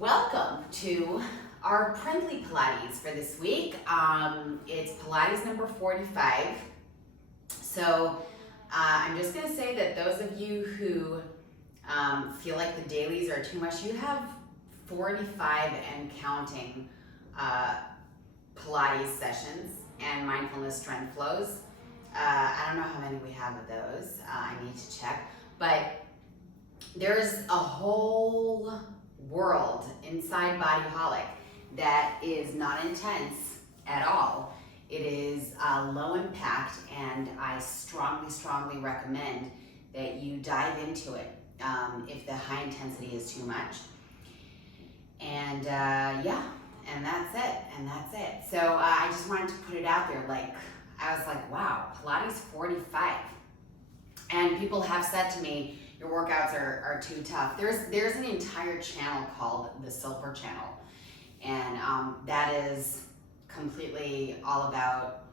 Welcome to our Prenatal Pilates for this week. It's Pilates number 45. So I'm just going to say that those of you who feel like the dailies are too much, you have 45 and counting Pilates sessions and mindfulness strength flows. I don't know how many we have of those. I need to check. But there's a whole world inside Bodyholic that is not intense at all. It is low impact, and I strongly recommend that you dive into it if the high intensity is too much. And and that's it. So I just wanted to put it out there. I was like, wow, Pilates 45. And people have said to me, your workouts are too tough. There's an entire channel called the Silver Channel, and that is completely all about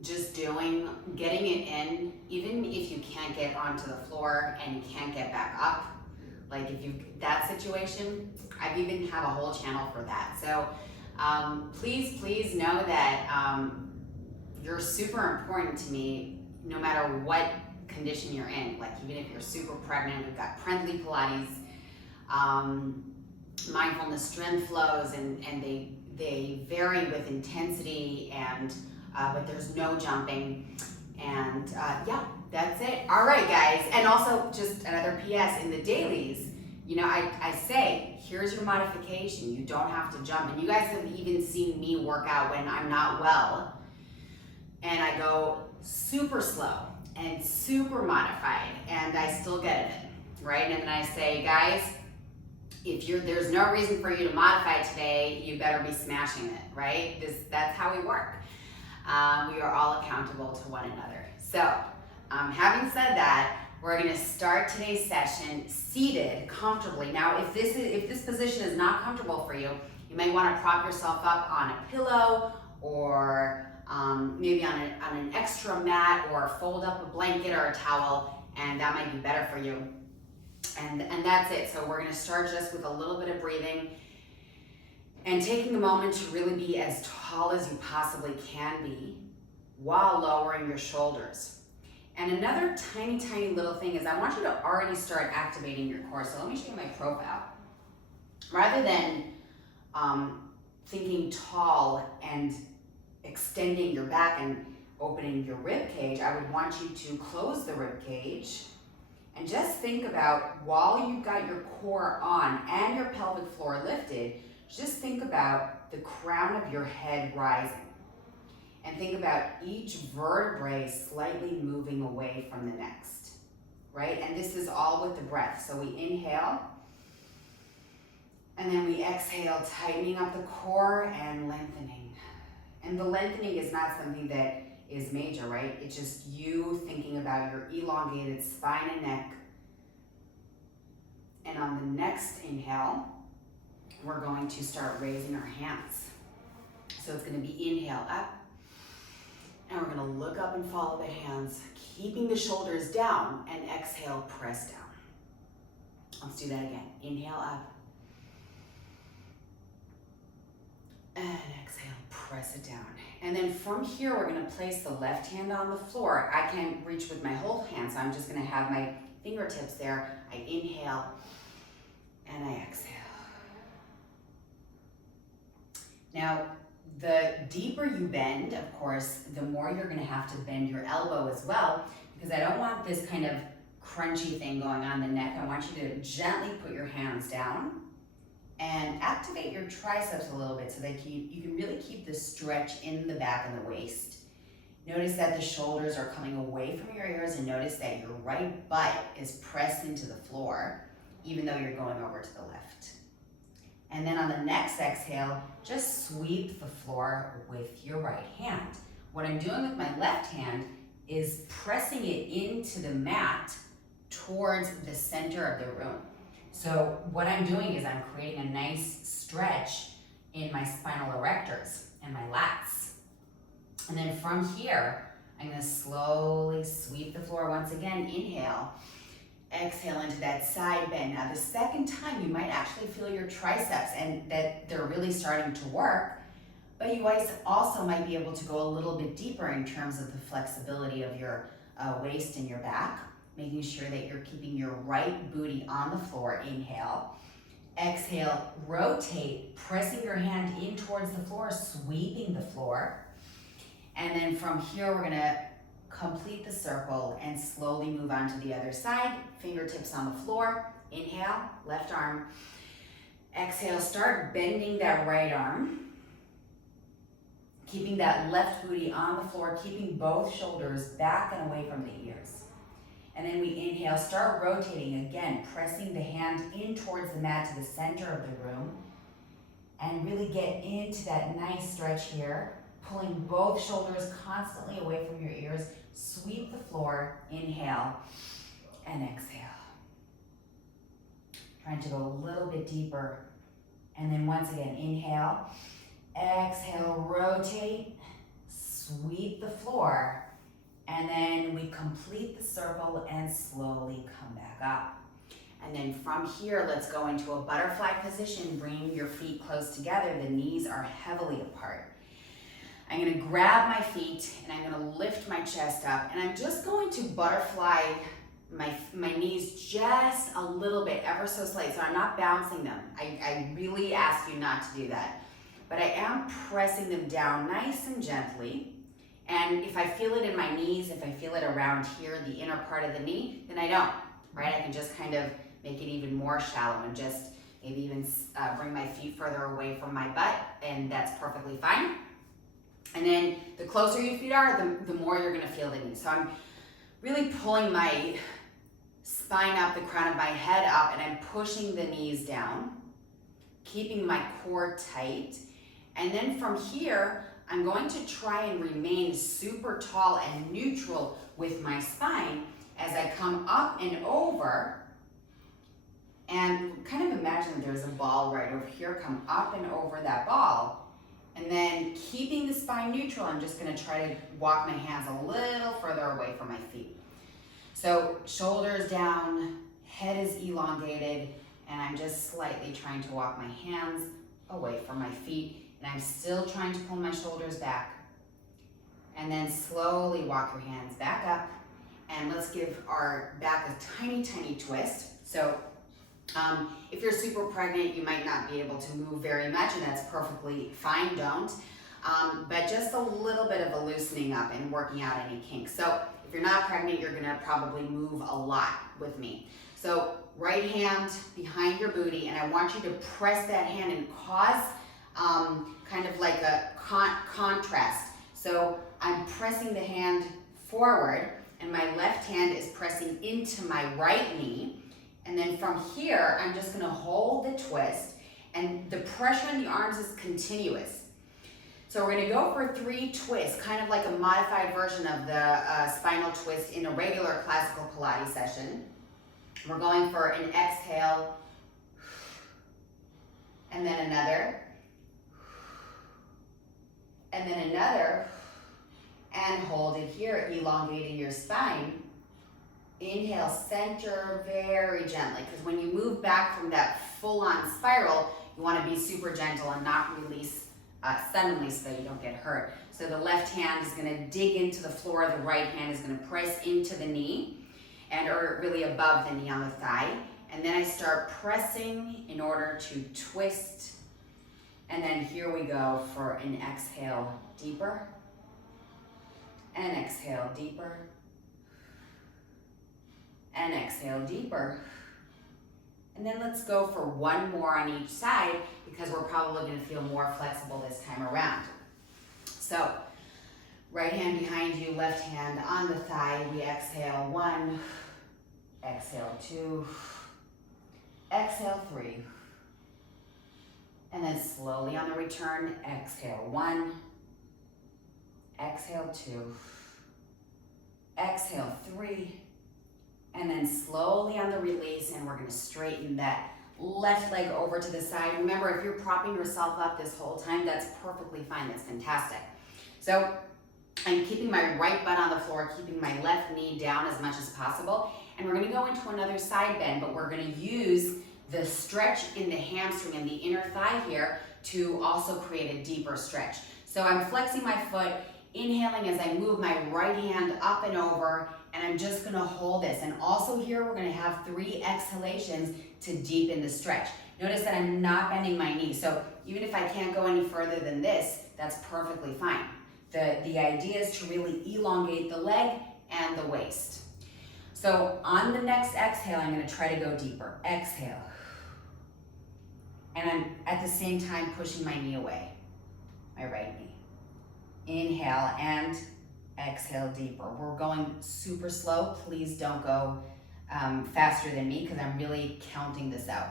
just getting it in, even if you can't get onto the floor and you can't get back up. Like that situation, I've even have a whole channel for that. So please know that you're super important to me, no matter what condition you're in. Like even if you're super pregnant, we've got Prenatal Pilates, mindfulness strength flows, and they vary with intensity, and but there's no jumping, and that's it. All right, guys. And also, just another PS, in the dailies, I say, here's your modification. You don't have to jump. And you guys have even seen me work out when I'm not well, and I go super slow and super modified, and I still get it in, right? And then I say, guys, there's no reason for you to modify today, you better be smashing it, right? That's how we work. We are all accountable to one another. So, having said that, we're gonna start today's session seated comfortably. Now, if this position is not comfortable for you, you may wanna prop yourself up on a pillow, or maybe on an extra mat, or fold up a blanket or a towel, and that might be better for you. And that's it. So we're gonna start just with a little bit of breathing and taking a moment to really be as tall as you possibly can be while lowering your shoulders. And another tiny little thing is I want you to already start activating your core. So let me show you my profile. Rather than thinking tall and extending your back and opening your rib cage, I would want you to close the rib cage and just think about, while you've got your core on and your pelvic floor lifted, just think about the crown of your head rising. And think about each vertebrae slightly moving away from the next, right? And this is all with the breath. So we inhale, and then we exhale, tightening up the core and lengthening. And the lengthening is not something that is major, right? It's just you thinking about your elongated spine and neck. And on the next inhale, we're going to start raising our hands. So it's going to be inhale up, and we're going to look up and follow the hands, keeping the shoulders down, and exhale, press down. Let's do that again. Inhale up, and exhale, press it down. And then from here, we're gonna place the left hand on the floor. I can't reach with my whole hand, so I'm just gonna have my fingertips there. I inhale, and I exhale. Now, the deeper you bend, of course, the more you're gonna have to bend your elbow as well, because I don't want this kind of crunchy thing going on the neck. I want you to gently put your hands down and activate your triceps a little bit so that you can really keep the stretch in the back and the waist. Notice that the shoulders are coming away from your ears, and notice that your right butt is pressed into the floor, even though you're going over to the left. And then on the next exhale, just sweep the floor with your right hand. What I'm doing with my left hand is pressing it into the mat towards the center of the room. So what I'm doing is I'm creating a nice stretch in my spinal erectors and my lats. And then from here, I'm gonna slowly sweep the floor once again. Inhale, Exhale into that side bend. Now the second time, you might actually feel your triceps and that they're really starting to work, but you also might be able to go a little bit deeper in terms of the flexibility of your waist and your back, making sure that you're keeping your right booty on the floor. Inhale. Exhale, rotate, pressing your hand in towards the floor, sweeping the floor. And then from here, we're gonna complete the circle and slowly move on to the other side. Fingertips on the floor. Inhale, left arm. Exhale, start bending that right arm. Keeping that left booty on the floor, keeping both shoulders back and away from the ears. And then we inhale, start rotating again, pressing the hand in towards the mat to the center of the room. And really get into that nice stretch here, pulling both shoulders constantly away from your ears. Sweep the floor, inhale, and exhale. Trying to go a little bit deeper. And then once again, inhale, exhale, rotate, sweep the floor. And then we complete the circle and slowly come back up. And then from here, let's go into a butterfly position, bringing your feet close together. The knees are heavily apart. I'm gonna grab my feet and I'm gonna lift my chest up, and I'm just going to butterfly my knees just a little bit, ever so slightly, so I'm not bouncing them. I really ask you not to do that. But I am pressing them down nice and gently. And if I feel it in my knees, if I feel it around here, the inner part of the knee, then I don't, right? I can just kind of make it even more shallow and just maybe even bring my feet further away from my butt, and that's perfectly fine. And then the closer your feet are, the more you're gonna feel the knee. So I'm really pulling my spine up, the crown of my head up, and I'm pushing the knees down, keeping my core tight. And then from here, I'm going to try and remain super tall and neutral with my spine as I come up and over. And kind of imagine there's a ball right over here, come up and over that ball. And then keeping the spine neutral, I'm just gonna try to walk my hands a little further away from my feet. So shoulders down, head is elongated, and I'm just slightly trying to walk my hands away from my feet. And I'm still trying to pull my shoulders back. And then slowly walk your hands back up. And let's give our back a tiny, tiny twist. So if you're super pregnant, you might not be able to move very much, and that's perfectly fine, don't. But just a little bit of a loosening up and working out any kinks. So if you're not pregnant, you're gonna probably move a lot with me. So right hand behind your booty, and I want you to press that hand and cause kind of like a contrast. So I'm pressing the hand forward, and my left hand is pressing into my right knee. And then from here, I'm just gonna hold the twist, and the pressure in the arms is continuous. So we're gonna go for 3 twists, kind of like a modified version of the spinal twist in a regular classical Pilates session. We're going for an exhale, and then another, and then another, and hold it here, elongating your spine. Inhale, center very gently, because when you move back from that full-on spiral, you want to be super gentle and not release suddenly so that you don't get hurt. So the left hand is going to dig into the floor, the right hand is going to press into the knee, or really above the knee on the thigh. And then I start pressing in order to twist. And then here we go for an exhale, deeper, and exhale, deeper, and exhale deeper. And then let's go for 1 more on each side, because we're probably going to feel more flexible this time around. So right hand behind you, left hand on the thigh. We exhale 1, exhale 2, exhale 3. And then slowly on the return, exhale 1, exhale 2, exhale 3, and then slowly on the release, and we're gonna straighten that left leg over to the side. Remember, if you're propping yourself up this whole time, that's perfectly fine, that's fantastic. So I'm keeping my right butt on the floor, keeping my left knee down as much as possible, And we're gonna go into another side bend, but we're gonna use the stretch in the hamstring and the inner thigh here to also create a deeper stretch. So I'm flexing my foot, inhaling as I move my right hand up and over, and I'm just gonna hold this. And also here, we're gonna have 3 exhalations to deepen the stretch. Notice that I'm not bending my knee. So even if I can't go any further than this, that's perfectly fine. The idea is to really elongate the leg and the waist. So on the next exhale, I'm gonna try to go deeper. Exhale. And I'm at the same time pushing my knee away, my right knee. Inhale and exhale deeper. We're going super slow. Please don't go faster than me because I'm really counting this out.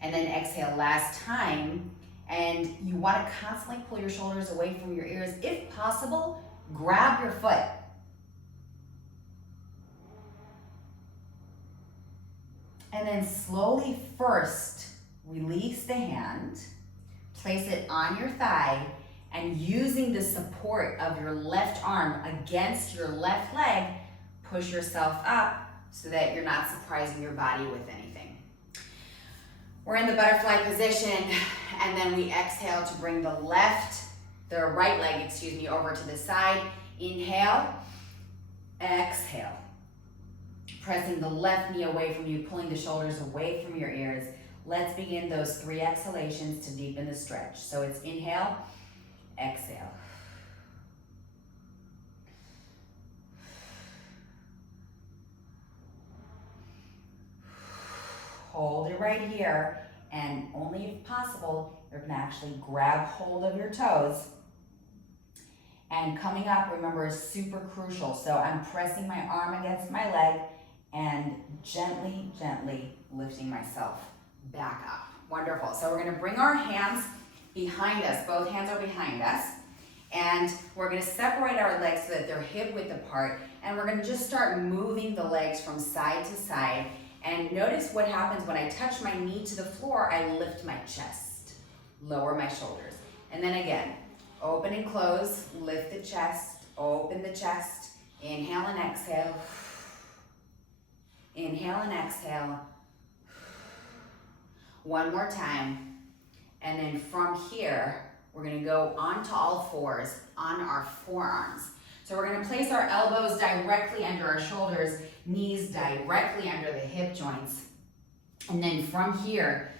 And then exhale last time. And you want to constantly pull your shoulders away from your ears. If possible, grab your foot. And then slowly first release the hand, place it on your thigh, and using the support of your left arm against your left leg, push yourself up so that you're not surprising your body with anything. We're in the butterfly position, and then we exhale to bring the right leg, over to the side. Inhale, exhale. Pressing the left knee away from you, pulling the shoulders away from your ears. Let's begin those 3 exhalations to deepen the stretch. So it's inhale, exhale. Hold it right here, and only if possible, you're gonna actually grab hold of your toes. And coming up, remember, is super crucial. So I'm pressing my arm against my leg and gently, gently lifting myself back up. Wonderful. So we're gonna bring our hands behind us. Both hands are behind us. And we're gonna separate our legs so that they're hip width apart. And we're gonna just start moving the legs from side to side. And notice what happens when I touch my knee to the floor. I lift my chest, lower my shoulders. And then again, open and close, lift the chest, open the chest, inhale and exhale. Inhale and exhale. One more time. And then from here, we're gonna go onto all fours on our forearms. So we're gonna place our elbows directly under our shoulders, knees directly under the hip joints. And then from here,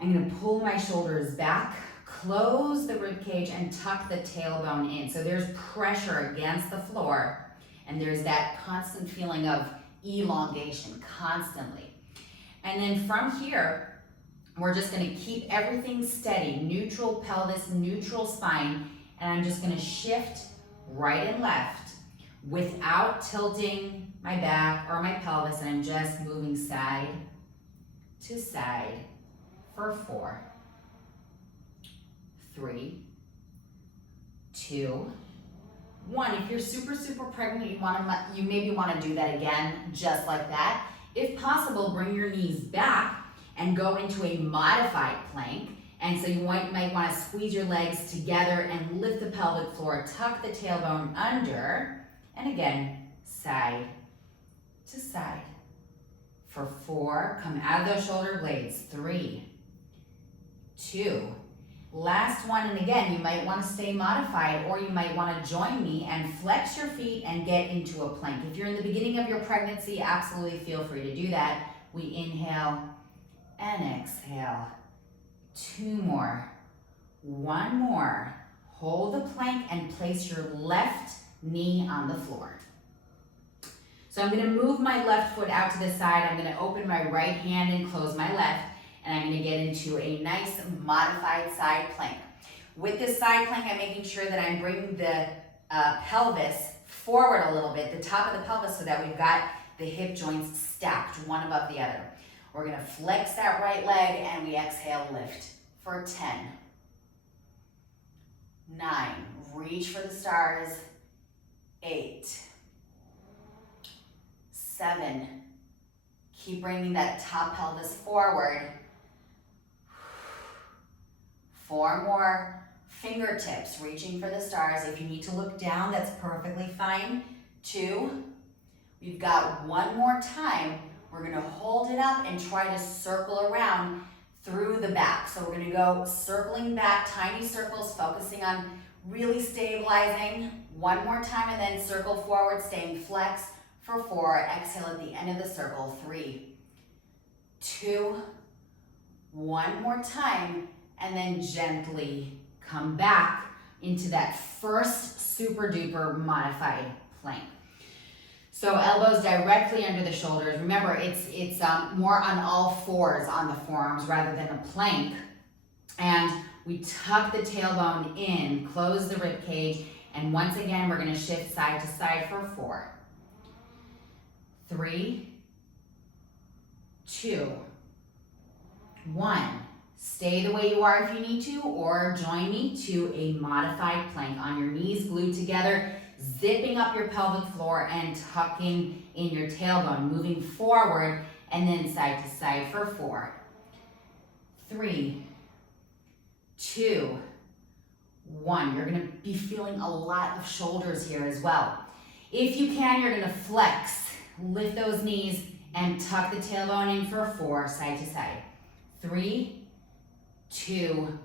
I'm gonna pull my shoulders back, close the rib cage, and tuck the tailbone in. So there's pressure against the floor, and there's that constant feeling of elongation constantly. And then from here, we're just gonna keep everything steady, neutral pelvis, neutral spine, and I'm just gonna shift right and left without tilting my back or my pelvis, and I'm just moving side to side for 4, 3, 2, 1. If you're super, super pregnant, you maybe wanna do that again, just like that. If possible, bring your knees back and go into a modified plank. And so you might want to squeeze your legs together and lift the pelvic floor, tuck the tailbone under, and again, side to side. For 4, come out of those shoulder blades. 3, 2, last one, and again, you might want to stay modified, or you might want to join me and flex your feet and get into a plank. If you're in the beginning of your pregnancy, absolutely feel free to do that. We inhale and exhale. 2 more, 1 more. Hold the plank and place your left knee on the floor. So I'm gonna move my left foot out to the side. I'm gonna open my right hand and close my left, and I'm gonna get into a nice modified side plank. With this side plank, I'm making sure that I'm bringing the pelvis forward a little bit, the top of the pelvis, so that we've got the hip joints stacked one above the other. We're gonna flex that right leg, and we exhale, lift for 10, 9, reach for the stars, 8, 7, keep bringing that top pelvis forward, 4 more, fingertips, reaching for the stars. If you need to look down, that's perfectly fine. 2, We've got one more time. We're gonna hold it up and try to circle around through the back. So we're gonna go circling back, tiny circles, focusing on really stabilizing. One more time and then circle forward, staying flexed for 4. Exhale at the end of the circle. 3, 2, one more time, and then gently come back into that first super duper modified plank. So elbows directly under the shoulders. Remember, it's more on all fours on the forearms rather than a plank. And we tuck the tailbone in, close the rib cage, and once again, we're gonna shift side to side for 4, 3, 2, 1. Stay the way you are if you need to, or join me to a modified plank on your knees glued together, zipping up your pelvic floor and tucking in your tailbone, moving forward and then side to side for 4, 3, 2, 1. You're gonna be feeling a lot of shoulders here as well. If you can, you're gonna flex, lift those knees and tuck the tailbone in for 4, side to side. 3, 2,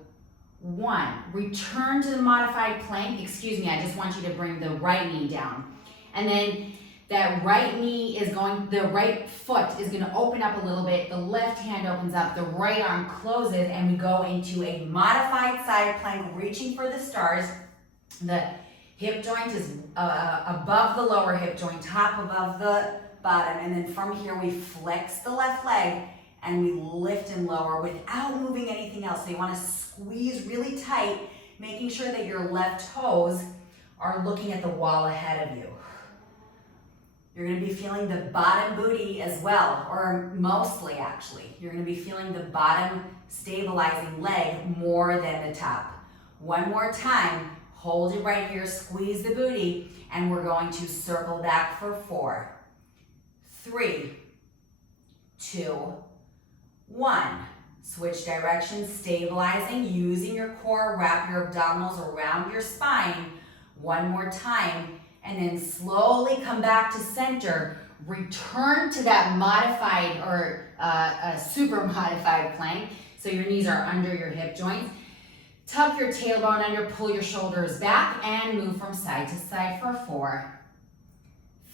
1. Return to the modified plank. Excuse me, I just want you to bring the right knee down. And then that right knee is going, the right foot is gonna open up a little bit. The left hand opens up, the right arm closes, and we go into a modified side plank, reaching for the stars. The hip joint is above the lower hip joint, top above the bottom. And then from here, we flex the left leg and we lift and lower without moving anything else. So you wanna squeeze really tight, making sure that your left toes are looking at the wall ahead of you. You're gonna be feeling the bottom booty as well, or mostly actually. You're gonna be feeling the bottom stabilizing leg more than the top. One more time, hold it right here, squeeze the booty, and we're going to circle back for 4, 3, 2, 1. Switch directions, stabilizing, using your core, wrap your abdominals around your spine. One more time, and then slowly come back to center. Return to that modified or a super modified plank. So your knees are under your hip joints. Tuck your tailbone under, pull your shoulders back, and move from side to side for 4,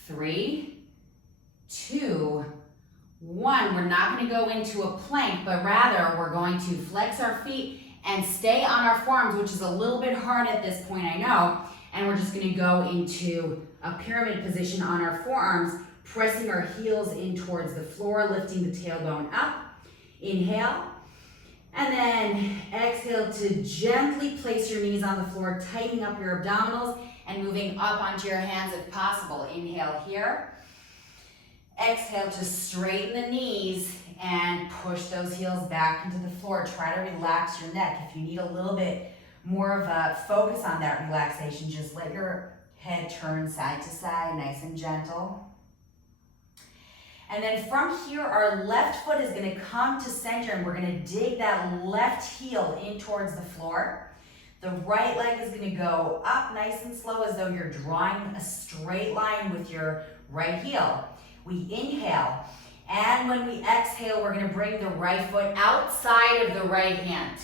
3, 2, 1. We're not going to go into a plank, but rather we're going to flex our feet and stay on our forearms, which is a little bit hard at this point, I know. And we're just going to go into a pyramid position on our forearms, pressing our heels in towards the floor, lifting the tailbone up. Inhale. And then exhale to gently place your knees on the floor, tightening up your abdominals and moving up onto your hands if possible. Inhale here. Exhale to straighten the knees and push those heels back into the floor. Try to relax your neck. If you need a little bit more of a focus on that relaxation, just let your head turn side to side, nice and gentle. And then from here, our left foot is gonna come to center and we're gonna dig that left heel in towards the floor. The right leg is gonna go up nice and slow as though you're drawing a straight line with your right heel. We inhale, and when we exhale, we're gonna bring the right foot outside of the right hand.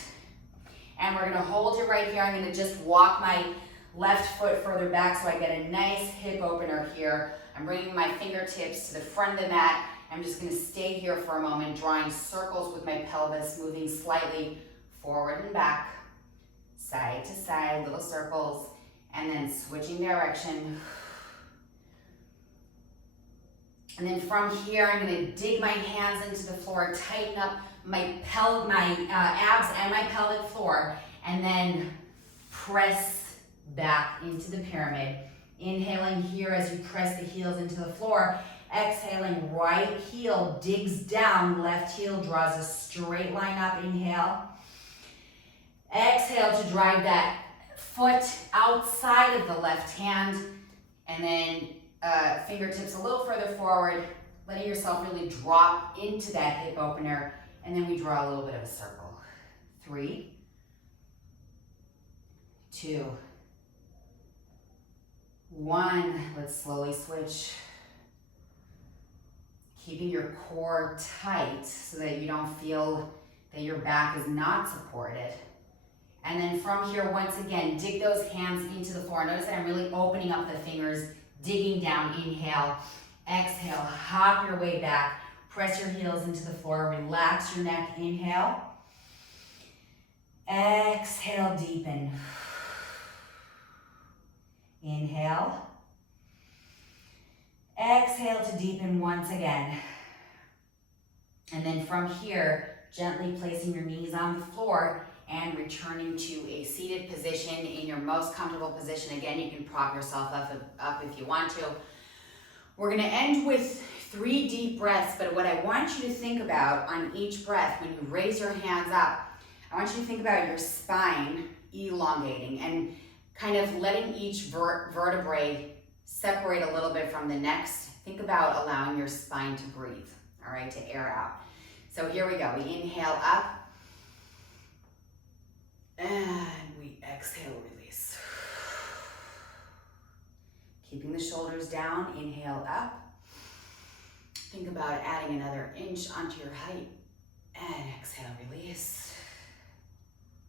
And we're gonna hold it right here. I'm gonna just walk my left foot further back so I get a nice hip opener here. I'm bringing my fingertips to the front of the mat. I'm just gonna stay here for a moment, drawing circles with my pelvis, moving slightly forward and back, side to side, little circles, and then switching direction. And then from here, I'm gonna dig my hands into the floor, tighten up my abs and my pelvic floor, and then press back into the pyramid. Inhaling here as you press the heels into the floor. Exhaling, right heel digs down, left heel draws a straight line up. Inhale. Exhale to drive that foot outside of the left hand, and then fingertips a little further forward, letting yourself really drop into that hip opener, and then we draw a little bit of a circle. 3, 2, 1. Let's slowly switch. keeping your core tight so that you don't feel that your back is not supported. And then from here, once again, dig those hands into the floor. Notice that I'm really opening up the fingers, digging down. Inhale, exhale, hop your way back. Press your heels into the floor, relax your neck. Inhale, exhale, deepen. Inhale, exhale to deepen once again. And then from here, gently placing your knees on the floor and returning to a seated position in your most comfortable position. Again, you can prop yourself up if you want to. We're gonna end with 3 deep breaths, but what I want you to think about on each breath, when you raise your hands up, I want you to think about your spine elongating and kind of letting each vertebrae separate a little bit from the next. Think about allowing your spine to breathe, all right, to air out. So here we go. We inhale up, and we exhale, release. Keeping the shoulders down, inhale up. Think about adding another inch onto your height, and exhale, release.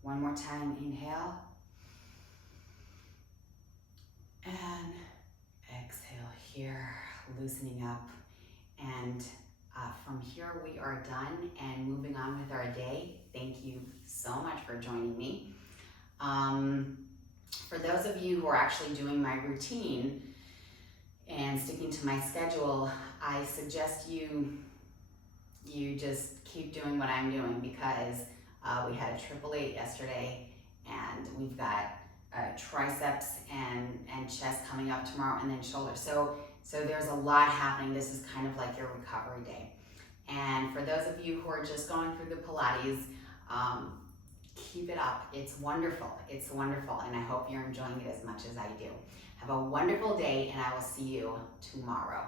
One more time, inhale. And exhale here, loosening up. And from here, we are done and moving on with our day. Thank you so much for joining me. For those of you who are actually doing my routine and sticking to my schedule, I suggest you just keep doing what I'm doing, because we had a 888 yesterday, and we've got triceps and chest coming up tomorrow, and then shoulders. So there's a lot happening. This is kind of like your recovery day. And for those of you who are just going through the Pilates, keep it up. It's wonderful. It's wonderful. And I hope you're enjoying it as much as I do. Have a wonderful day, and I will see you tomorrow.